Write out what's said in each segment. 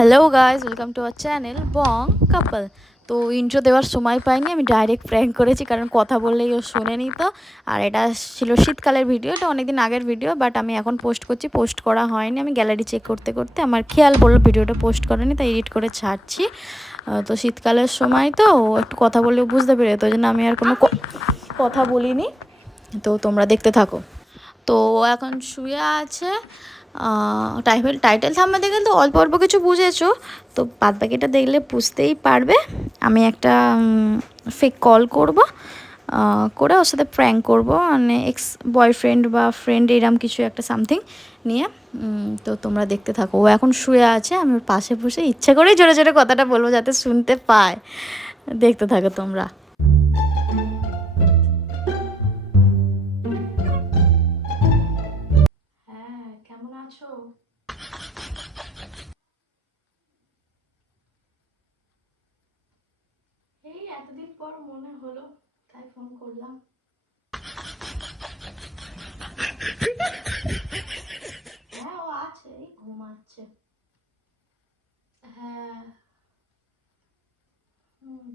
Hello guys, welcome to our channel Bong couple. তো intro দেওয়ার সময় পাইনি, আমি ডাইরেক্ট প্র্যাঙ্ক করেছি কারণ কথা বললেই ও শোনেনি। তো আর এটা ছিল শীতকালের ভিডিও, এটা অনেকদিন আগের ভিডিও, বাট আমি এখন পোস্ট করছি, পোস্ট করা হয়নি। আমি গ্যালারি চেক করতে করতে আমার খেয়াল পড়লো ভিডিওটা পোস্ট করেনি, তাই এডিট করে ছাড়ছি। তো শীতকালের সময় তো ও একটু কথা বললেও বুঝতে পেরে, তো জন্য আমি আর কোনো কথা বলিনি। তো তোমরা দেখতে থাকো। তো ও এখন শুয়ে আছে। টাইটেল থাম্বনেল দেখে তো অল্প অল্প কিছু বুঝেছো, তো বাদ বাকিটা দেখলে বুঝতেই পারবে। আমি একটা ফেক কল করব, করে ওর সাথে প্র্যাঙ্ক করবো, মানে এক্স বয়ফ্রেন্ড বা ফ্রেন্ড এরম কিছু একটা সামথিং নিয়ে। তো তোমরা দেখতে থাকো। ও এখন শুয়ে আছে, আমি ওর পাশে বসে ইচ্ছে করেই জোরে জোরে কথাটা বলবো যাতে শুনতে পায়। দেখতে থাকো তোমরা। হ্যাঁ, কেমন আছো? এই এতদিন পর মনে হলো, তাই ফোন করলাম। হ্যাঁ, ও আছে, এই ঘুমাচ্ছে। হ্যাঁ।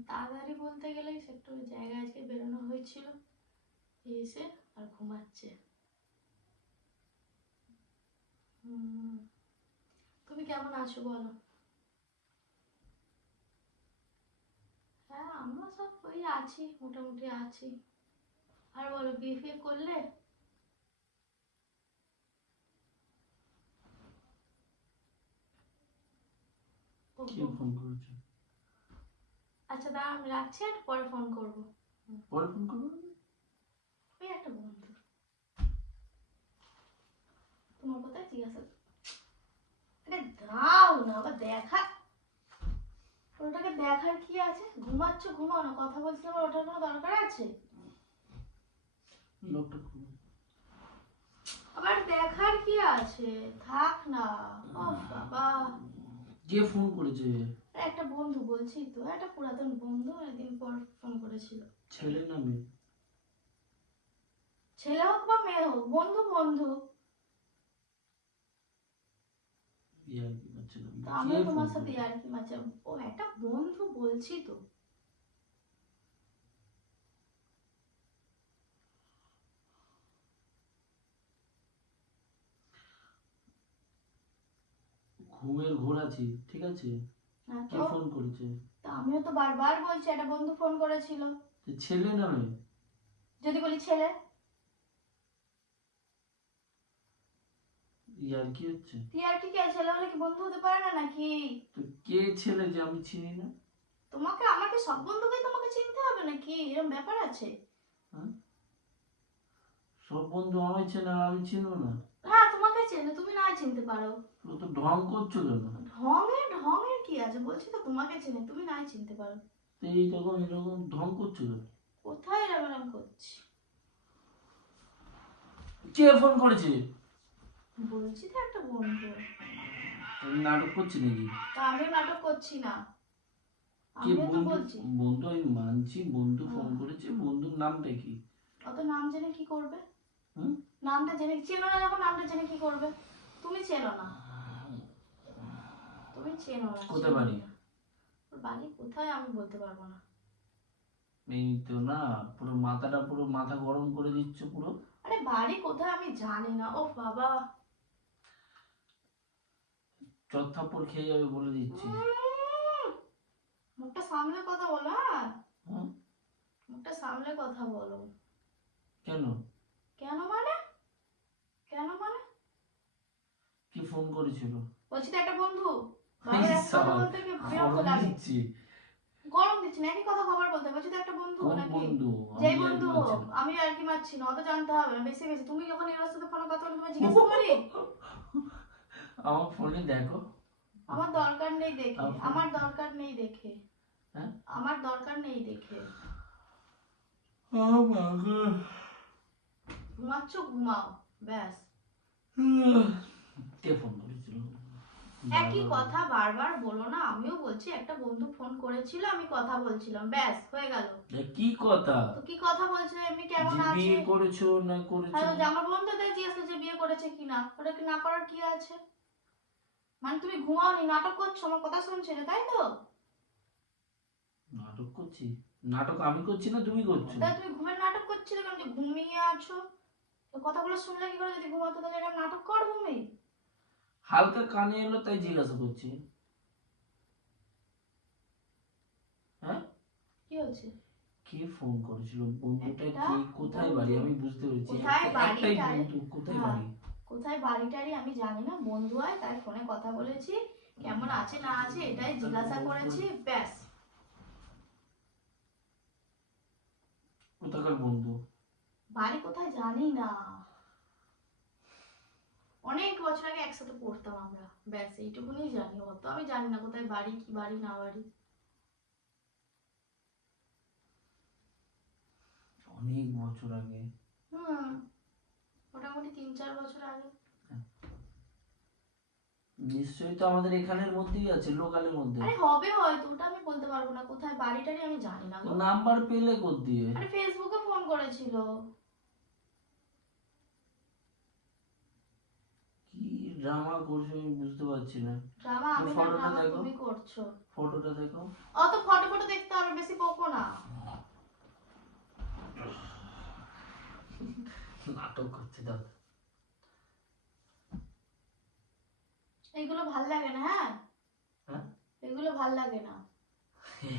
তাড়াতাড়ি বলতে গেলেই সে একটু জায়গায় আজকে বেরোনো হয়েছিল, এসে আর ঘুমাচ্ছে। হুম। তুমি কেমন আছো বলো? হ্যাঁ, আমরা সব ওই আছি, মোটামুটি আছি। আর বলো, বিয়ে ফিয়ে করলে? কে ফোন করেছে? আচ্ছা দাঁড়া, আমি রাখছি, আর পরে ফোন করবো। পরে ফোন করবো? ওই একটা বন্ধু তোমার কথাই জিজ্ঞাসা। আরে দাও না, আবার দেখা, ওটাকে দেখার কি আছে? ঘুমাচ্ছ, ঘুমাও না, কথা বলছি, আমার ওঠার কোনো দরকার আছে? লোকটা আবার দেখার কি আছে? থাক না। ও বাবা, কে ফোন করেছে? একটা বন্ধু, বলছি তো, একটা পুরাতন বন্ধু, একদিন পর ফোন করেছিল। ছেলে না মেয়ে? ছেলে হোক বা মেয়ে হোক, বন্ধু বন্ধু। ইয়ার্কি মারছিলাম, তো আমিও তোমার সাথে ইয়ার্কি মারছিলাম। ও একটা বন্ধু, বলছি তো। ঘুমের ঘোর আছি, ঠিক আছে? কে ফোন করেছে? তা আমিও তো বারবার বলছি, একটা বন্ধু ফোন করেছিল। ছেলে না মেয়ে? যদি বলি ছেলে। ইয়ার্কি হচ্ছে? ইয়ার্কি কে? ছেলে হলে কি বন্ধু হতে পারে না নাকি? তো কে ছেলে যে আমি চিনি না? তোমাকে, আমাকে সব বন্ধুকে তোমাকে চিনতে হবে নাকি? এরকম ব্যাপার আছে? হ্যাঁ, সব বন্ধু আমায় চেনে আর আমি চিনবো না? হ্যাঁ, তোমাকে চেনে, তুমি না চিনতে পারো। তো তো ঢং করছো কেন? ঢঙের কি আছে? বলছি তো তোমাকে চেনে, তুমি নাই চিনতে পারো। তো এইরকম এরকম ঢং করছো কেন? কোথায় এরকম এরকম করছি? কে ফোন করেছে? বলছি তো একটা বন্ধু। তুমি নাটক করছি নাকি? তা আমিও নাটক করছি না, আমিও তো বলছি। বন্ধু আমি মানছি, বন্ধু ফোন করেছে, বন্ধুর নামটা কি? অত নাম জেনে কি করবে? নামটা জেনে চেনো না, যখন নামটা জেনে কি করবে? তুমি চেনো না, তুমি চেনো না। কোথায় বাড়ি? বাড়ি কোথায় আমি বলতে পারবো না। এই তো না, পুরো মাথাটা, পুরো মাথা গরম করে দিচ্ছ পুরো। আরে বাড়ি কোথায় আমি জানি না। ও বাবা, চত্থাপ্পড় খেয়ে যাবে বলে দিচ্ছি। মুখটা সামলে কথা বলো। হ্যাঁ, মুখটা সামলে কথা বলো। কেন? কেন মানে? কেন মানে? কি ফোন করেছিল? বলছি তো একটা বন্ধু। বারবার এক কথা বলতে কি বিরক্ত লাগে? গরম দিচ্ছি না, একই কথা খবর বলতে। বলছি তো একটা বন্ধু নাকি? যেই বন্ধু হোক, আমি আর কি মারছি না, অত জানতে হবে না বেশি বেশি। তুমি যখন এর সাথে ফোনে কথা বলে, তুমি জিজ্ঞাসা করি? আমার ফোনে দেখো। আমার দরকার নেই দেখে, আমার দরকার নেই দেখে। হ্যাঁ, আমার দরকার নেই দেখে। ঘুমাচ্ছ, ঘুমাও, ব্যাস। কে ফোন করেছিল? একই কথা বারবার বলো না। আমিও বলছি একটা বন্ধু ফোন করেছিল, আমি কথা বলছিলাম, ব্যাস হয়ে গেল। কি কথা? তো কি কথা বলছো? এমনি কেমন আছে, বিয়ে করেছো না করেছো? হ্যাঁ, আমার বন্ধুদের জিজ্ঞেস করছে বিয়ে করেছে কিনা, ওটা কি না করার কি আছে? মানে তুমি ঘুমাওনি, নাটক করছো, আমার কথা শুনছিলে তাই তো? নাটক করছি? নাটক আমি করছি না তুমি করছো? তাহলে তুমি ঘুমের নাটক করছিলে কেন, যে ঘুমিয়ে আছো? তো কথাগুলো শুনলে কি করে, যদি ঘুমাতো তাহলে এরকম নাটক করবো আমি? হালকা কানে এলো তাই জিজ্ঞাসা করছি। হ্যাঁ কি হচ্ছে? কে ফোন করেছিল? বন্ধুটা একটা কে? কোথায় বাড়ি? আমি বুঝতে পেরেছি, কোথায় বাড়ি একটাই টাড়ি, বন্ধু, কোথায় হ্যাঁ, বাড়ি? কোথায় বাড়ি টাড়ি আমি জানি না, বন্ধু হয় তাই ফোনে কথা বলেছি, কেমন আছে না আছে এটাই জিজ্ঞাসা করেছি, ব্যাস। কোথাকার বন্ধু? বাড়ি কোথায় জানি না, অনেক বছর আগে একসাথে পড়তাম আমরা, ব্যাস এইটুকুনি জানি, অত আমি জানি না কোথায় বাড়ি, কি বাড়ি না বাড়ি। অনেক বছর আগে? হুম, মোটামুটি 3-4 বছর আগে। নিশ্চয়ই তো আমাদের এখানের মধ্যেই আছে, লোকালের মধ্যে। আরে হবে হয়তো, ওটা আমি বলতে পারবো না, কোথায় বাড়ি টাড়ি আমি জানি না গো। নাম্বার পেলে কোথ দিয়ে? আরে ফেসবুকে ফোন করেছিল। কি ড্রামা করছো আমি বুঝতে পারছি না। ড্রামা আমি না, ফটোটা ড্রামা দেখো, তুমি করছো। ফটোটা দেখো। অত ফটো ফটো দেখতে হবে, বেশি বকো না। নাটক করছে দাও। এইগুলো ভাল লাগে না, হ্যাঁ হ্যাঁ এগুলো ভাল লাগে না।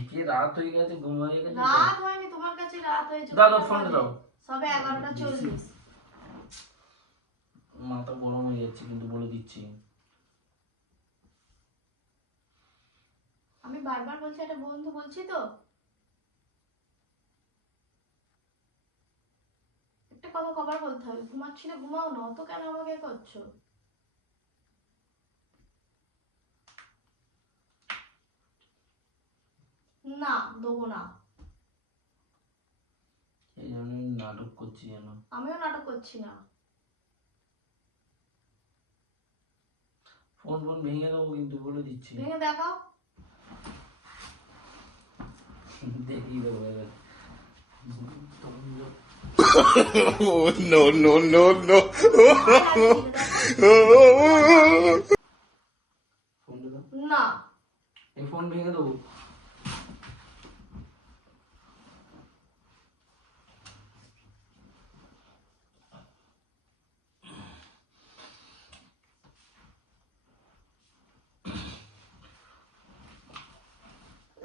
কি রাত হয়ে গেছে, ঘুম হয়ে গেছে? রাত হয়নি, তোমার কাছে রাত হয়েছে। দাও দাও ফোনটা দাও। সবে 11টা 40। মাথা গরম হয়ে যাচ্ছে কিন্তু, বলে দিচ্ছি। আমি বারবার বলছি এটা বন্ধু, বলছি তো। একটা কথা কবার বলতে হবে, ঘুমাচ্ছিলে ঘুমাও না, অত কেন আমাকে করছো? না, দেবো না। এই জন্য নাটক করছি যেন। আমিও নাটক করছি না। ফোন ফোন ভেঙে দেবো কিন্তু, বলে দিচ্ছি। ভেঙে দেখাও। দেখিয়ে দেবো এবার। Oh, no, no, no, no. ফোনটা দাও। না, এই ফোন ভেঙে দেবো।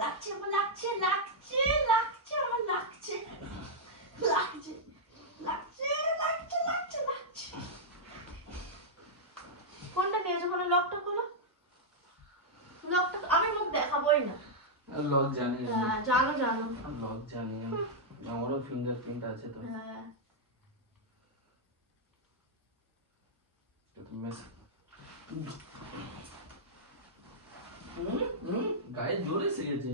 লাগছে আমার, লাগছে লাগছে লাগছে আমার, লাগছে লাগছে লাগছে লাগছে লাগছে লাগছে। ফোনটা নিয়ে যখন লকটা খোলো, লকটা আমি মুখ দেখাবোই না। লক জানি আমি। হ্যাঁ জানো জানো। লক জানি আমি, আমারও ফিঙ্গারপ্রিন্ট আছে তো। হ্যাঁ গায়ে জোরে সেগেছে।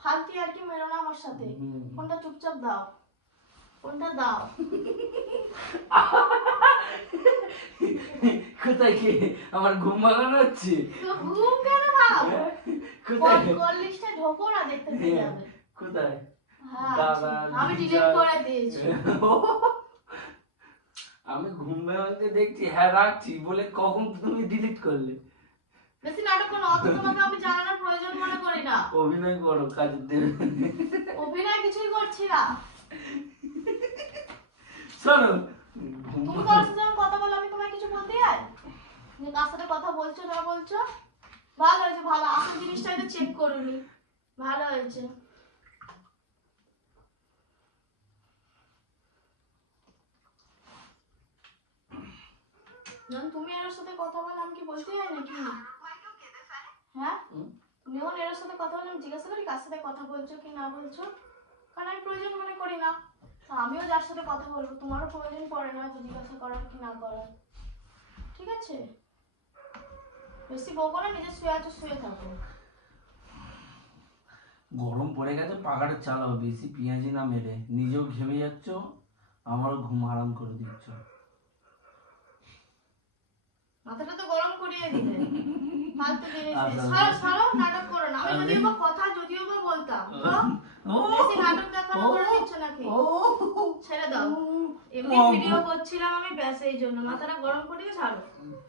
ফালতু আর কি মেরো না আমার সাথে। ফোনটা চুপচাপ দাও, ফোনটা দাও। কোথায় কি আমার ঘুম ভাঙানো হচ্ছে? তো ঘুম কেন ভাব? কোথায়? কল লিস্টে ঢোকো না, দেখতে পেয়ে যাবে। কোথায়? হ্যাঁ দাদা, আমি ডিলিট করে দিয়েছি। আমি ঘুম ভাঙতে দেখছি, হ্যাঁ রাখছি বলে কখন তুমি ডিলিট করলে? বেশি নাটক করো, অত তোমাকে আমি জানানোর প্রয়োজন মনে করি না। অভিনয় করো, কাজের দেবে। অভিনয় কিছুই করছি না। শোনো, তুমি কার সাথে যখন কথা বলো আমি তোমায় কিছু বলতে যাই যে কার সাথে কথা বলছো না বলছো? ভালো হয়েছে, ভালো, আসল জিনিসটা এটা চেক করুনি, ভালো হয়েছে। যখন তুমি এর সাথে কথা বলে আমি কি বলতে যাই নাকি? হ্যাঁ তুমি যখন এর সাথে কথা বলে আমি জিজ্ঞাসা করি কার সাথে কথা বলছো কি না বলছো, কারণ আমি প্রয়োজন মনে করি না। আমিও যার সাথে কথা বলবো তোমারও প্রয়োজন পড়ে না হয়তো জিজ্ঞাসা করার কি না করার, ঠিক আছে? বেশি বকো না, নিজে শুয়ে আছো শুয়ে থাকো। গরম পড়ে গেছে, পাখাটা চালাও, বেশি পেঁয়াজি না মেরে, নিজেও ঘেমে যাচ্ছ, আমারও ঘুম হারাম করে দিচ্ছ। মাথাটা তো গরম করিয়ে দিলে। ফালতু জিনিস ছাড়ো ছাড়ো, নাটক করো না। আমি যদিও বা কথা যদিও বা বলতাম, ও বেশি নাটক দেখানো করে নিচ্ছ নাকি? ও ছেড়ে দাও। এমনি ভিডিও করছিলাম আমি, ব্যাস এই জন্য মাথাটা গরম করিয়ে ছাড়ো।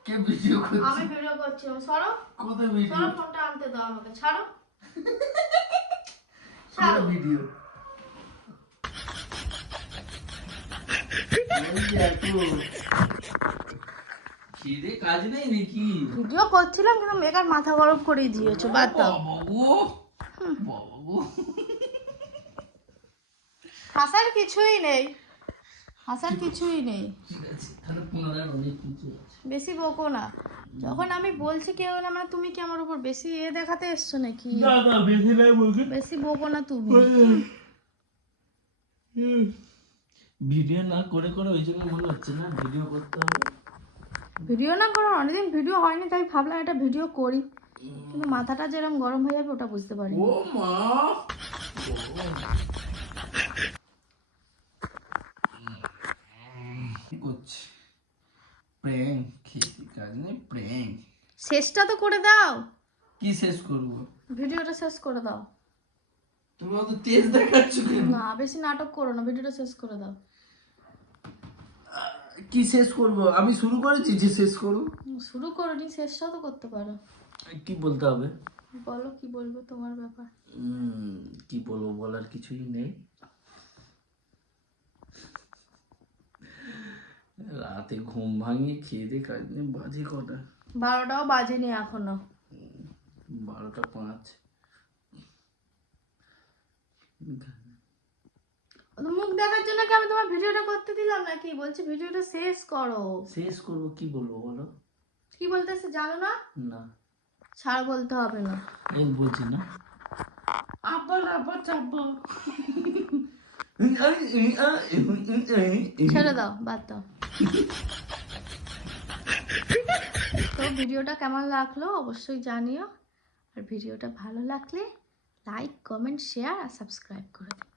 কে ভিডিও করছে? আমি ভিডিও করছিলাম, সরো কোথায় ভিডিও? সরো, ফোনটা আনতে দাও আমাকে, ছাড়ো ছাড়ো ছাড়ো। ভিডিও। খিদে কাজ নেই নাকি? ভিডিও করছিলাম কিন্তু মেকার মাথা গরম করে দিয়েছো, বাদ দাও। বাবা গো, বাবা গো। হাসার কিছুই নেই, হাসার কিছুই নেই। ঠিক আছে, তাহলে পুনরায় অনেক কিছু আছে। বেশি বকো না, যখন আমি বলছি কেউ না, মানে তুমি কি আমার উপর বেশি দেখাতে এসছো নাকি? না না, বেশি নাই বলছি। বেশি বকো না তুমি। ভিডিও না করে করে ওই জন্য মনে হচ্ছে না ভিডিও করতে হবে। ভিডিও না করো, অনেকদিন ভিডিও হয়নি তাই ভাবলাম একটা ভিডিও করি, কিন্তু মাথাটা যেরকম গরম হয়ে যাবে ওটা বুঝতে পারি। ও মা, কি করছে? প্র্যাঙ্ক, খেতে কাজ নেই, প্র্যাঙ্ক। শেষটা তো করে দাও, কি শেষ করবো? ভিডিওটা শেষ করে দাও। তুমি অত তেজ দেখাচ্ছ কেন? না বেশি নাটক করো না, ভিডিওটা শেষ করে দাও। কি শেষ করবো? আমি শুরু করেছি যে শেষ করবো। শুরু করোনি, শেষটাও তো করতে পারো। কি বলতে হবে? বলো কি বলবো, তোমার ব্যাপার। কি বলবো, বলার কিছুই নেই। রাতে ঘুম ভাঙিয়ে খেয়ে দিয়ে কাজ নেই, বাজে কটা? 12টাও বাজেনি এখনো। 12:05। মুখ দেখার জন্য কি আমি তোমার ভিডিওটা করতে দিলাম নাকি? বলছি ভিডিওটা শেষ করো। শেষ করবো, কি বলবো বলো? কি বলতেছে জানো না? না, ছাড় বলতে হবে না। এই বলছি না, আবার আবার চাপবো। ছেড়ে দাও, বাদ দাও। তো ভিডিওটা কেমন লাগলো অবশ্যই জানিও, আর ভিডিওটা ভালো লাগলে লাইক, কমেন্ট, শেয়ার আর সাবস্ক্রাইব করে দিও।